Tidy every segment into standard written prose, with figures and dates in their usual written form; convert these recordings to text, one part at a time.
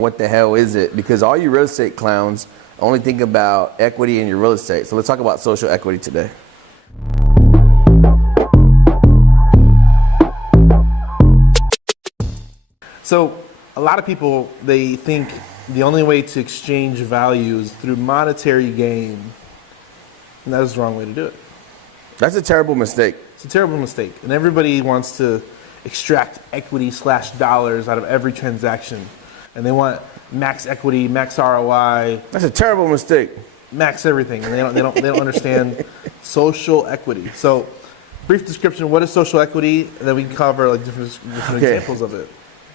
what the hell is it? Because all you real estate clowns only think about equity in your real estate. So let's talk about social equity today. So a lot of people, they think the only way to exchange value is through monetary gain. And that is the wrong way to do it. That's a terrible mistake. It's a terrible mistake. And everybody wants to extract equity / dollars out of every transaction. And they want max equity, max ROI. That's a terrible mistake. Max everything. And they don't understand social equity. So brief description, what is social equity? And then we can cover like different examples of it.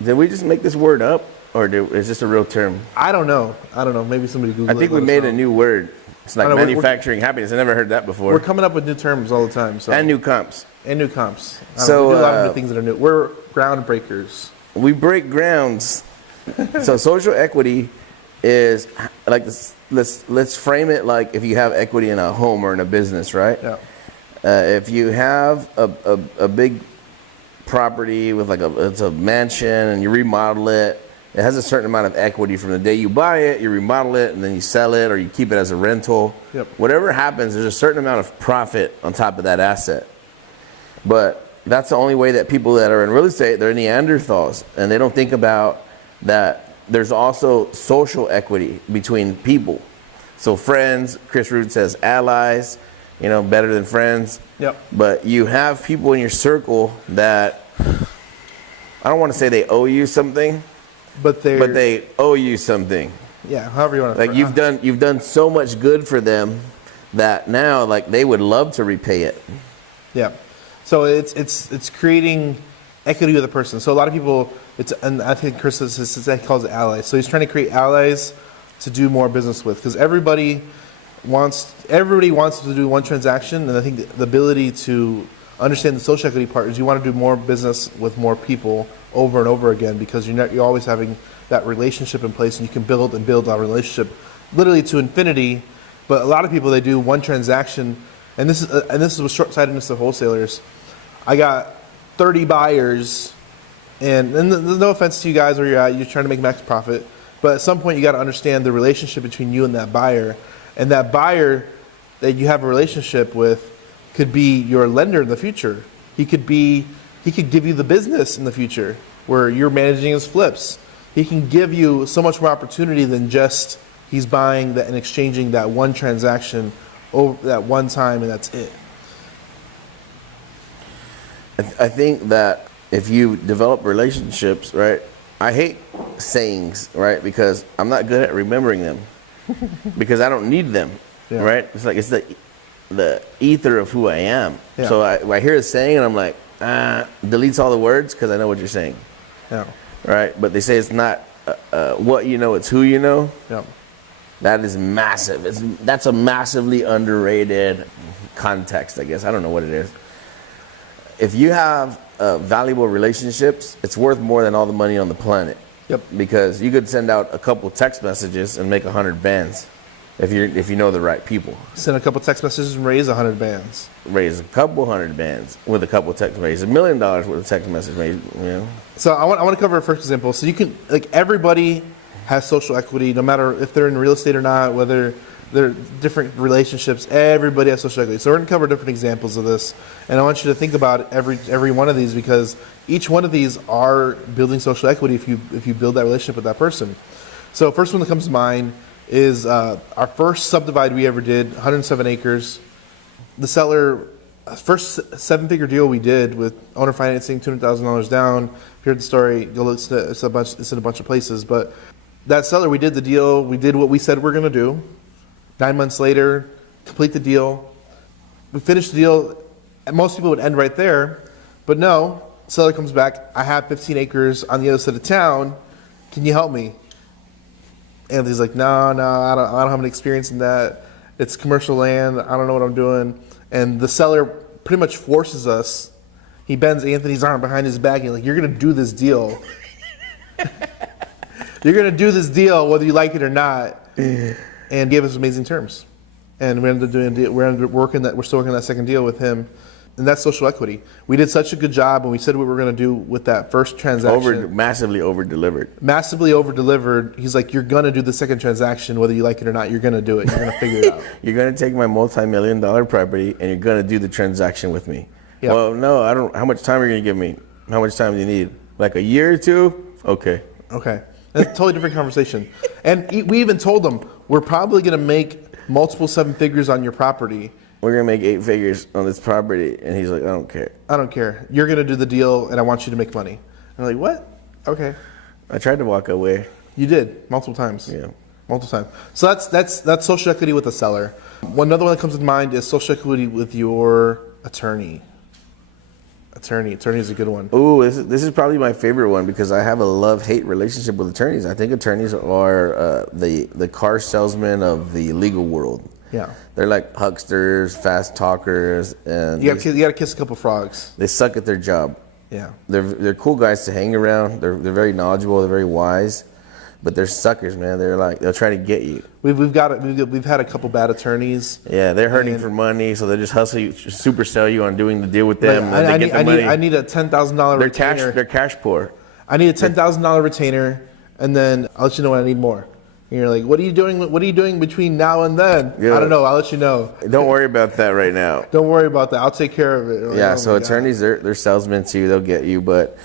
Did we just make this word up, or is this a real term? I don't know. Maybe somebody Google it. I think we made a new word. It's like manufacturing happiness. I never heard that before. We're coming up with new terms all the time. So. And new comps. So we do a lot of new things that are new. We're groundbreakers. We break grounds. So social equity is like this, let's frame it like if you have equity in a home or in a business, right? Yeah. If you have a big property with it's a mansion and you remodel it, it has a certain amount of equity from the day you buy it, you remodel it, and then you sell it or you keep it as a rental. Yep. Whatever happens, there's a certain amount of profit on top of that asset. But that's the only way that people that are in real estate, they're Neanderthals, and they don't think about that there's also social equity between people. So friends, Chris Root says allies, better than friends. Yep. But you have people in your circle that, I don't want to say they owe you something, but they owe you something. Yeah, however you want to. Like you've done so much good for them that now they would love to repay it. Yeah. So it's creating equity with a person. So a lot of people, and I think Chris calls it allies. So he's trying to create allies to do more business with, because everybody wants to do one transaction, and I think the ability to understand the social equity part is you want to do more business with more people over and over again, because you're always having that relationship in place, and you can build that relationship literally to infinity. But a lot of people, they do one transaction, and this is with short-sightedness of wholesalers. I got 30 buyers, and there's no offense to you guys where you're trying to make max profit, but at some point you got to understand the relationship between you and that buyer. And that buyer that you have a relationship with could be your lender in the future. He could give you the business in the future where you're managing his flips. He can give you so much more opportunity than just he's buying that and exchanging that one transaction over that one time, and that's it. I think that if you develop relationships, right? I hate sayings, right? Because I'm not good at remembering them. Because I don't need them, yeah. Right? It's like it's the ether of who I am. Yeah. So I hear a saying and I'm like, deletes all the words because I know what you're saying. Yeah. Right? But they say it's not what you know, it's who you know. Yeah. That is massive. That's a massively underrated context, I guess. I don't know what it is. If you have valuable relationships, it's worth more than all the money on the planet. Yep. Because you could send out a couple text messages and make 100 bands if you know the right people. Send a couple text messages and raise 100 bands. Raise a couple 100 bands with a couple text messages. $1 million worth of text message made. So I want to cover a first example. So you can everybody has social equity, no matter if they're in real estate or not, whether they're different relationships. Everybody has social equity. So we're going to cover different examples of this, and I want you to think about every one of these, because each one of these are building social equity if you build that relationship with that person. So first one that comes to mind is our first subdivide we ever did, 107 acres. The seller, first 7-figure deal we did with owner financing, $200,000 down. If you heard the story, it's in a bunch of places. But that seller, we did the deal. We did what we said we're going to do. 9 months later, complete the deal. We finished the deal, and most people would end right there. But no, seller comes back. I have 15 acres on the other side of town. Can you help me? Anthony's like, no, I don't have any experience in that. It's commercial land. I don't know what I'm doing. And the seller pretty much forces us. He bends Anthony's arm behind his back. And he's like, you're going to do this deal. You're going to do this deal whether you like it or not. And gave us amazing terms. And we ended up working that. We're still working that second deal with him. And that's social equity. We did such a good job, and we said what we were going to do with that first transaction. Massively over delivered. Massively over delivered. He's like, you're going to do the second transaction, whether you like it or not. You're going to do it. You're going to figure it out. You're going to take my multi-million-dollar property and you're going to do the transaction with me. Yep. Well, no, I don't. How much time are you going to give me? How much time do you need? Like a year or two? Okay. Okay. That's a totally different conversation. And we even told them, we're probably going to make multiple 7 figures on your property. We're going to make 8 figures on this property. And he's like, I don't care. I don't care. You're going to do the deal, and I want you to make money. And I'm like, what? Okay. I tried to walk away. You did, multiple times. Yeah. Multiple times. So that's social equity with a seller. Another one that comes to mind is social equity with your attorney. Attorney is a good one. Ooh, this is probably my favorite one because I have a love-hate relationship with attorneys. I think attorneys are the car salesmen of the legal world. Yeah. They're like hucksters, fast talkers, and You got to kiss a couple frogs. they suck at their job. Yeah. They're cool guys to hang around. They're very knowledgeable. They're very wise, but they're suckers, man. They'll try to get you. We've had a couple bad attorneys. Yeah, they're hurting for money, so they just hustle you, super sell you on doing the deal with them. Like, and they get the money. I need a $10,000 retainer. They're cash poor. I need a $10,000 retainer, and then I'll let you know when I need more. And you're like, what are you doing? What are you doing between now and then? Yeah. I don't know. I'll let you know. Don't worry about that right now. Don't worry about that. I'll take care of it. Like, Yeah, oh so my God. attorneys, they're salesmen too. They'll get you, but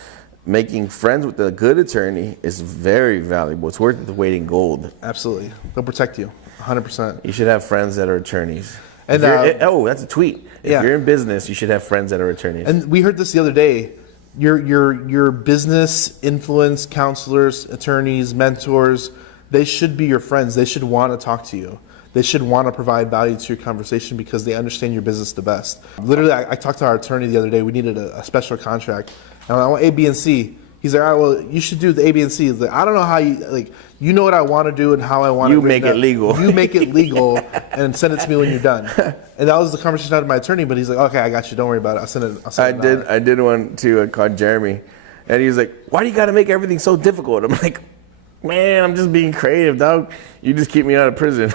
making friends with a good attorney is very valuable. It's worth the weight in gold. Absolutely. They'll protect you 100%. You should have friends that are attorneys. And, that's a tweet. If yeah. you're in business, you should have friends that are attorneys. And we heard this the other day. Your business influence counselors, attorneys, mentors, they should be your friends. They should want to talk to you. They should want to provide value to your conversation because they understand your business the best. Literally, I talked to our attorney the other day. We needed a special contract. And I want A, B, and C. He's like, all right, well, you should do the A, B, and C. He's like, I don't know how you know what I want to do and how I want You to make it legal. You make it legal and send it to me when you're done. And that was the conversation I had with my attorney, but he's like, okay, I got you. Don't worry about it. I'll send it. I did one too called Jeremy, and he was like, "Why do you got to make everything so difficult?" I'm like, "Man, I'm just being creative, dog. You just keep me out of prison."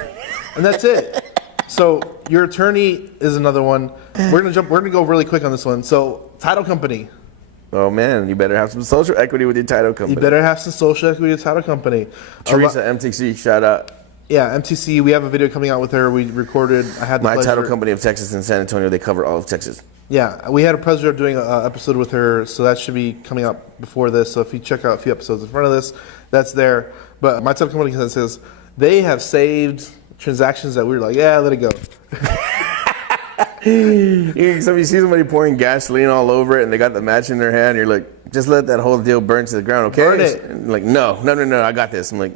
And that's it. So your attorney is another one. We're gonna go really quick on this one. So title company. Oh man, you better have some social equity with your title company. You better have some social equity with your title company. Teresa MTC, shout out. Yeah, MTC. We have a video coming out with her. We recorded. I had the My pleasure. title company of Texas and San Antonio. They cover all of Texas. Yeah, we had a pleasure of doing an episode with her, so that should be coming up before this. So if you check out a few episodes in front of this, that's there. But my title company says they have saved transactions that we were like, yeah, let it go. You see somebody pouring gasoline all over it, and they got the match in their hand. You're like, just let that whole deal burn to the ground, okay? Burn it. And like, no, I got this. I'm like,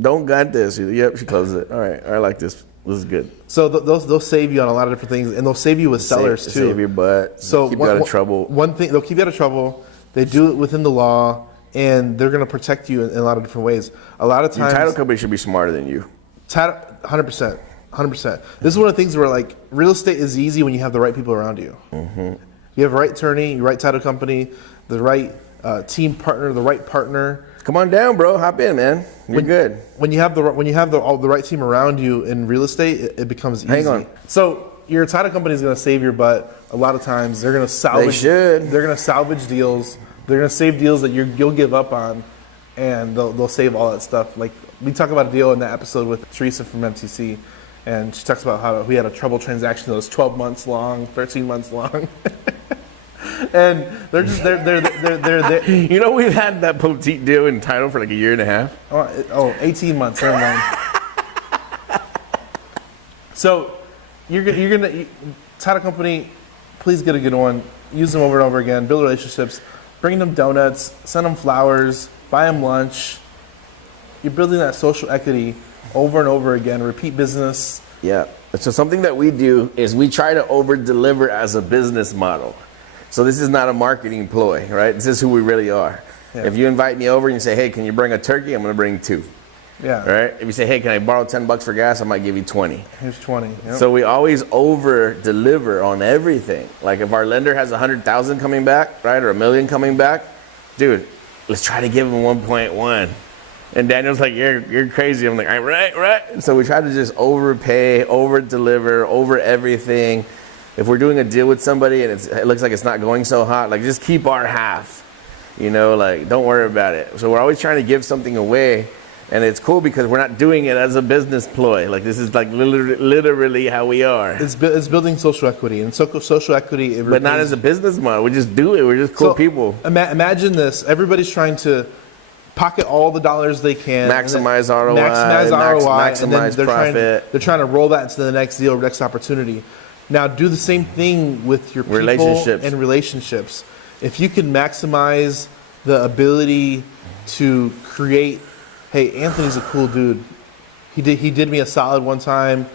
don't got this. She's like, yep, she closes it. All right, I like this. This is good. So they'll save you on a lot of different things, and they'll save you with sellers too. Save your butt. So keep you out of trouble. One thing, they'll keep you out of trouble. They do it within the law, and they're going to protect you in a lot of different ways. A lot of times, Your title company should be smarter than you. 100%. 100%. This is one of the things where like real estate is easy when you have the right people around you. Mm-hmm. You have the right attorney, your right title company, the right team partner, the right partner. Come on down, bro. Hop in, man. You're good. When you have the right team around you in real estate, it becomes easy. Hang on. So your title company is going to save your butt. A lot of times they're going to salvage. They should. They're going to salvage deals. They're going to save deals that you'll give up on, and they'll save all that stuff. Like we talk about a deal in that episode with Teresa from MTC, and she talks about how we had a trouble transaction that was 12 months long, 13 months long. And they're just they're You know, we've had that petite deal in title for like a year and a half. 18 months. Never mind. So you're gonna title company. Please get a good one. Use them over and over again. Build relationships. Bring them donuts. Send them flowers. Buy them lunch. You're building that social equity over and over again. Repeat business. Yeah. So something that we do is we try to over deliver as a business model. So this is not a marketing ploy, right? This is who we really are. Yeah. If you invite me over and you say, hey, can you bring a turkey? I'm going to bring 2. Yeah. Right? If you say, hey, can I borrow $10 for gas? I might give you 20. Here's 20. Yep. So we always over deliver on everything. Like if our lender has 100,000 coming back, right, or $1 million coming back, dude, let's try to give him 1.1. And Daniel's like, you're crazy. I'm like, right. So we try to just overpay, over deliver, over everything. if we're doing a deal with somebody and it looks like it's not going so hot, like just keep our half, like don't worry about it. So we're always trying to give something away, and it's cool because we're not doing it as a business ploy. Like this is like literally how we are. It's building social equity, and social equity. But not as a business model. We just do it. We're just cool people. Imagine this: everybody's trying to pocket all the dollars they can, maximize ROI, maximize and then profit. They're trying to roll that into the next deal, or next opportunity. Now, do the same thing with your people and relationships. If you can maximize the ability to create, hey, Anthony's a cool dude. He did me a solid one time,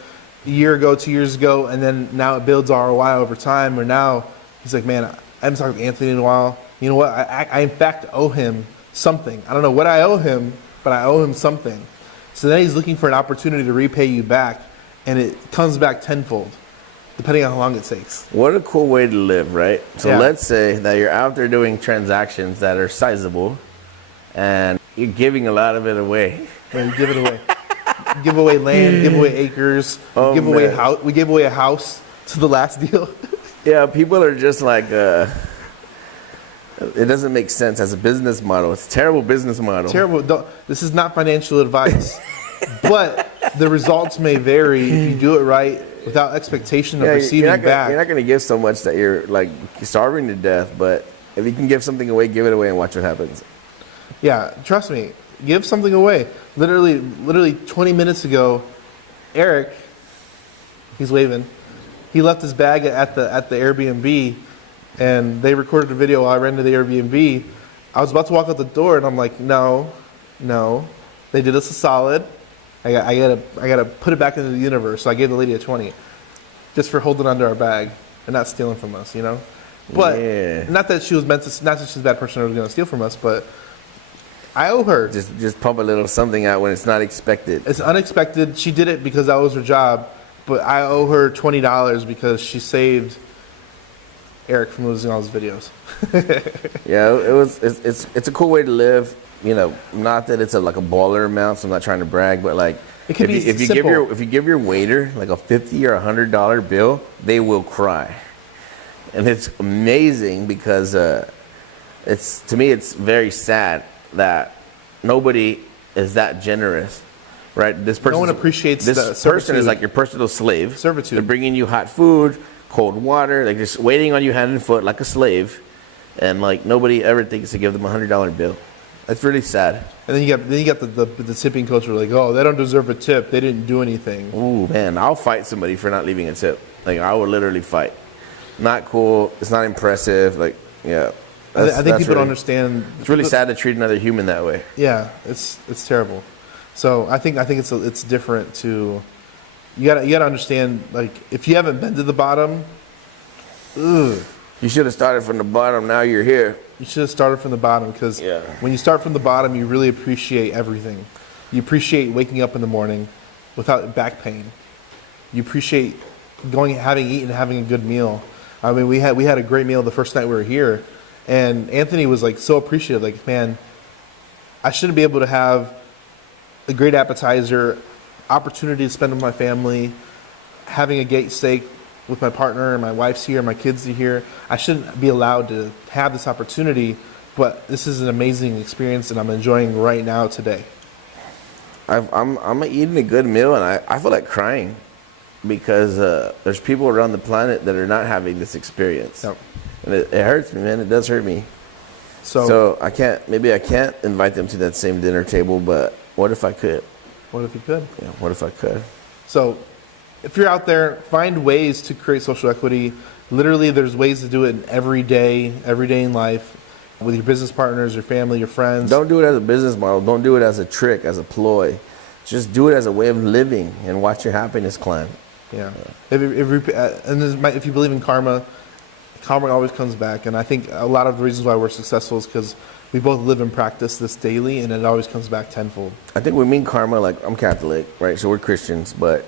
a year ago, 2 years ago, and then now it builds ROI over time. Or now he's like, man, I haven't talked to Anthony in a while. You know what? I in fact owe him something. I don't know what I owe him, but I owe him something. So then he's looking for an opportunity to repay you back, and it comes back tenfold, depending on how long it takes. What a cool way to live, right? So Yeah. let's say that you're out there doing transactions that are sizable, and you're giving a lot of it away. And you give it away. Give away land, give away acres, give away house. We gave away a house to the last deal. Yeah, people are just like, it doesn't make sense as a business model. It's a terrible business model. Terrible. This is not financial advice, but the results may vary if you do it right without expectation of receiving back. You're not going to give so much that you're like starving to death, but if you can give something away, give it away and watch what happens. Yeah, trust me. Give something away. Literally 20 minutes ago, Eric, he's waving. He left his bag at the Airbnb, and they recorded a video while I ran to the Airbnb. I was about to walk out the door, and I'm like, no. They did us a solid. I gotta put it back into the universe. So I gave the lady a 20, just for holding onto our bag and not stealing from us, But not that she was not that she's a bad person or was gonna steal from us, but I owe her. Just pump a little something out when it's not expected. It's unexpected. She did it because that was her job, but I owe her $20 because she saved Eric from losing all his videos. Yeah, it's a cool way to live. Not that it's like a baller amount, so I'm not trying to brag, but like it could if you give your waiter like a $50 or $100 bill, they will cry, and it's amazing because to me it's very sad that nobody is that generous, right? This person, no one appreciates this person is like your personal slave. Servitude. They're bringing you hot food, cold water, like just waiting on you hand and foot like a slave, and like nobody ever thinks to give them a $100 bill. That's really sad. And then you got the tipping culture, like, oh, they don't deserve a tip. They didn't do anything. Ooh, man, I'll fight somebody for not leaving a tip. Like I will literally fight. Not cool. It's not impressive. Like, yeah. I think people don't understand. It's really sad to treat another human that way. Yeah, it's terrible. So I think it's different to. You gotta understand, like, if you haven't been to the bottom, You should have started from the bottom. Now you're here. You should have started from the bottom, because when you start from the bottom, you really appreciate everything. You appreciate waking up in the morning without back pain. You appreciate having eaten, having a good meal. I mean, we had a great meal the first night we were here, and Anthony was like so appreciative. Like, man, I shouldn't be able to have a great appetizer, opportunity to spend with my family, having a gate steak with my partner, and my wife's here, my kids are here. I shouldn't be allowed to have this opportunity, but this is an amazing experience, and I'm enjoying right now today. I'm eating a good meal, and I feel like crying because there's people around the planet that are not having this experience. Yep. And it hurts me, man. It does hurt me. So I can't invite them to that same dinner table, but what if I could? what if you could? Yeah, what if I could? So if you're out there, find ways to create social equity. Literally, there's ways to do it every day in life, with your business partners, your family, your friends. Don't do it as a business model. Don't do it as a trick, as a ploy. Just do it as a way of living and watch your happiness climb. Yeah. If you believe in karma always comes back. And I think a lot of the reasons why we're successful is because we both live and practice this daily, and it always comes back tenfold. I think we mean karma, like I'm Catholic, right? So we're Christians, but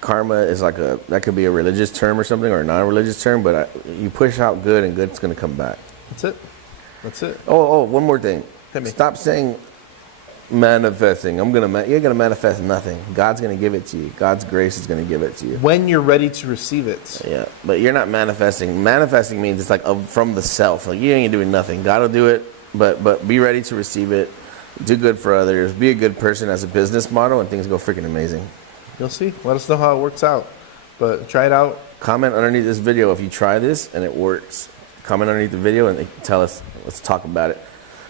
karma is like that could be a religious term or something, or a non-religious term, but you push out good and good's going to come back. That's it. Oh, one more thing. Hit me. Stop saying Manifesting. You're gonna manifest nothing. God's gonna give it to you. God's grace is gonna give it to you. When you're ready to receive it. Yeah, but you're not manifesting. Manifesting means it's like from the self. Like you ain't doing nothing. God will do it, but be ready to receive it. Do good for others. Be a good person as a business model, and things go freaking amazing. You'll see. Let us know how it works out. But try it out. Comment underneath this video if you try this and it works. Comment underneath the video and tell us. Let's talk about it.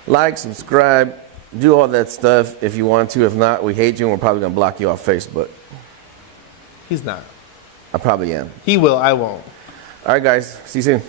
Like, subscribe. Do all that stuff if you want to. If not, we hate you and we're probably going to block you off Facebook. He's not. I probably am. He will. I won't. All right, guys. See you soon.